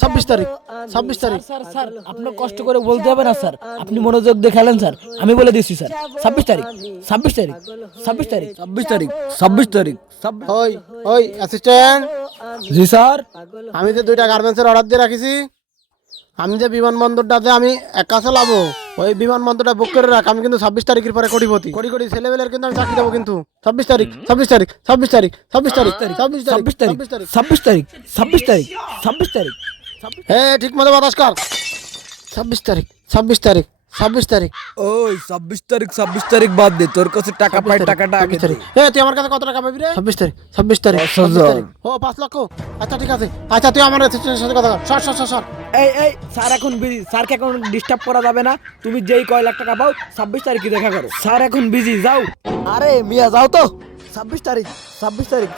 ছাব্বিশ তারিখ 26 তারিখ। স্যার আপনার কষ্ট করে বলতে হবে না স্যার, আপনি মনোযোগ দিয়ে খেলেন স্যার। আমি বলে দিচ্ছি স্যার, 26 তারিখ 26 তারিখ 26 তারিখ 26 তারিখ 26 তারিখ। ওই ওই অ্যাসিস্ট্যান্ট, জি স্যার। আমি যে 2টা গার্মেন্টসের অর্ডার দিয়ে রাখিছি, আমি যে বিমানবন্দরটাতে আমি একা চালাবো, ওই বিমানবন্দরটা বুক করে রাখ। আমি কিন্তু 26 তারিখের পরে কোটিপতি, কোটি কোটি ছেলেবেলের কিন্তু আমি চাকরি দেবো কিন্তু। 26 তারিখ 26 তারিখ 26 তারিখ 26 তারিখ 26 তারিখ 26 তারিখ 26 তারিখ 26 তারিখ। হ্যাঁ ঠিক মতো বাতাস কর। 26 তারিখ 26 তারিখ 26 তারিখ ওই 26 তারিখ বাদ দে, তোর কাছে টাকা পাই, টাকাটা আগে দে। তুই আমার কাছে কত টাকা পাবি রে? 26 তারিখ 10,000 ও 5 লক্ষ। আচ্ছা ঠিক আছে, আচ্ছা তুই আমার অ্যাসিস্ট্যান্টের সাথে কথা কর। সর। এই স্যার এখন বিজি, স্যারকে এখন ডিস্টার্ব করা যাবে না। তুমি যেই কয় লাখ টাকা পাও 26 তারিখে দেখা করো। স্যার এখন বিজি, যাও। আরে মিয়া যাও তো। 26 তারিখ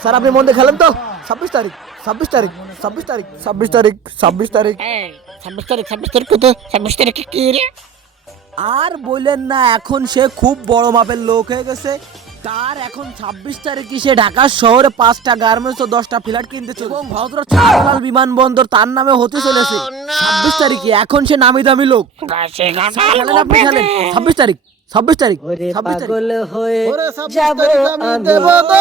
স্যার আপনি মন দিয়ে খেলেন তো। 26 তারিখ 26 তারিখ 26 তারিখ 26 তারিখ 26 তারিখ 26 তারিখ কত? 26 তারিখে কি রে? আর বললেন না, এখন সে খুব বড় মাপের লোক হয়ে গেছে। তার এখন 26 তারিখে সে ঢাকা শহরে 5টা গার্মেন্টস ও 10টা ফ্ল্যাট কিনতে চলেছে এবং হযরত শাহজালাল বিমানবন্দর তার নামে হতে চলেছে 26 তারিখে। এখন সে নামি দামি লোক। আপনি খেলেন 26 তারিখ 26 তারিখ 26 তারিখ। ওরে 26 তারিখ আমি দেব তো।